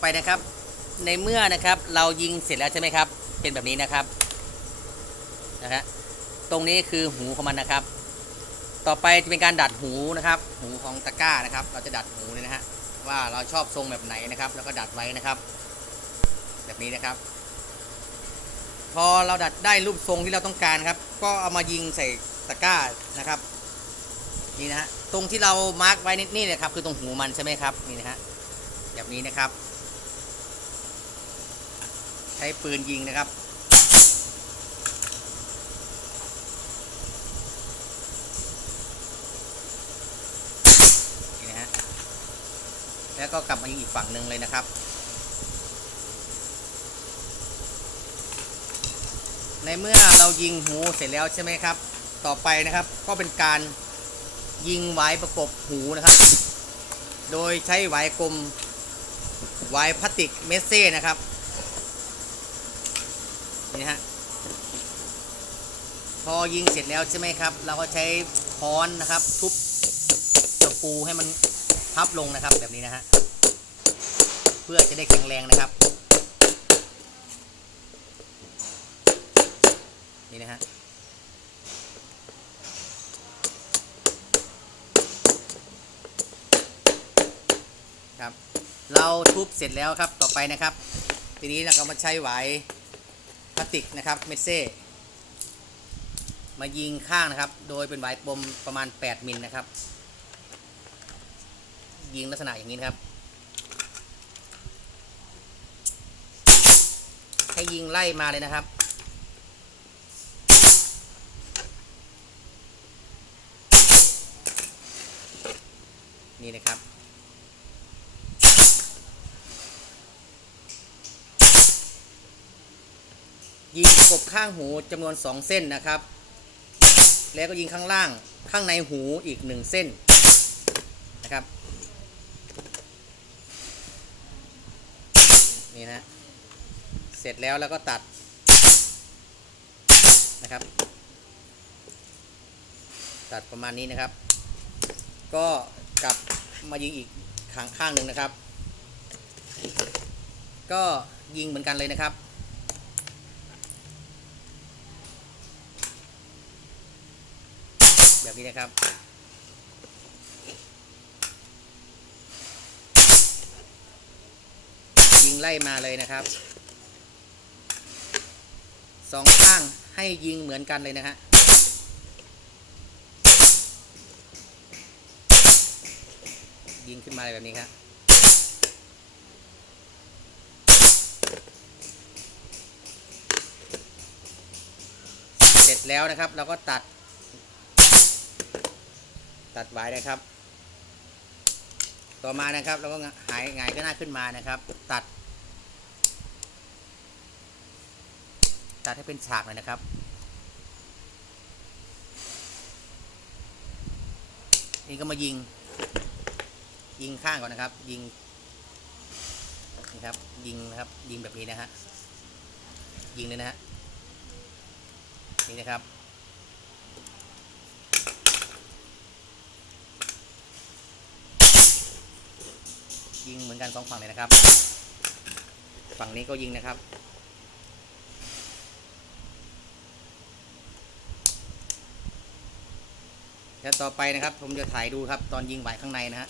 ไปนะครับ ในเมื่อนะครับเรายิงเสร็จแล้วใช่ไหมครับ เป็นแบบนี้นะครับนะฮะตรงนี้คือหูของมันนะครับ ต่อไปจะเป็นการดัดหูนะครับ หูของตะกร้านะครับ เราจะดัดหูเนี่ยนะฮะว่าเราชอบทรงแบบไหนนะครับ แล้วก็ดัดไว้นะครับ แบบนี้นะครับ พอเราดัดได้รูปทรงที่เราต้องการครับ ก็เอามายิงใส่ตะกร้านะครับนี่นะฮะตรงที่เรามาร์กไว้นี่นี่เลยครับ คือตรงหูมันใช่ไหมครับนี่นะฮะแบบนี้นะครับ ใช้ปืนยิงนะครับ นี่นะฮะ แล้วก็กลับมายิงอีกฝั่งหนึ่งเลยนะครับ ในเมื่อเรายิงหูเสร็จแล้วใช่ไหมครับ ต่อไปนะครับก็เป็นการยิงไว้ประกบหูนะครับ โดยใช้ไหวกลมไหวพลาสติกเมสเซ่นะครับ นี่นะฮะพอยิงเสร็จแล้วใช่ไหมครับ เราก็ใช้ค้อนนะครับ ทุบตะปูให้มันพับลงนะครับแบบนี้นะฮะเพื่อจะได้แข็งแรงนะครับนี่นะฮะครับ เราทุบเสร็จแล้วครับต่อไปนะครับ ทีนี้เราก็มาใช้ไหว พลาสติกนะครับเมสเซ่มายิงข้างนะครับ โดยเป็นไหวปมประมาณ 8 มิลนะครับ ยิงลักษณะอย่างนี้นะครับ ให้ยิงไล่มาเลยนะครับนี่นะครับ ยิงกบข้างหูจำนวน 2 เส้นนะครับ แล้วก็ยิงข้างล่างข้างในหูอีก 1 เส้นนะครับ นี่นะเสร็จแล้วแล้วก็ตัดนะครับ ตัดประมาณนี้นะครับ ก็กลับมายิงอีกข้างข้างหนึ่งนะครับ ก็ยิงเหมือนกันเลยนะครับ แบบนี้นะครับ ยิงไล่มาเลยนะครับสองข้างให้ยิงเหมือนกันเลยนะฮะยิงขึ้นมาแบบนี้ครับเสร็จแล้วนะครับ เราก็ตัด ตัดไว้นะครับ ต่อมานะครับเราก็หายหงก็หน้าขึ้นมานะครับ ตัด ตัดให้เป็นฉากเลยนะครับนี่ก็มายิง ยิงข้างก่อนนะครับ ยิงนี่ครับ ยิงนะครับ ยิงแบบนี้นะฮะยิงเลยนะฮะนี่นะครับ ยิงเหมือนกันสองฝั่งเลยนะครับ ฝั่งนี้ก็ยิงนะครับ แล้วต่อไปนะครับ ผมจะถ่ายดูครับ ตอนยิงไหวข้างในนะฮะ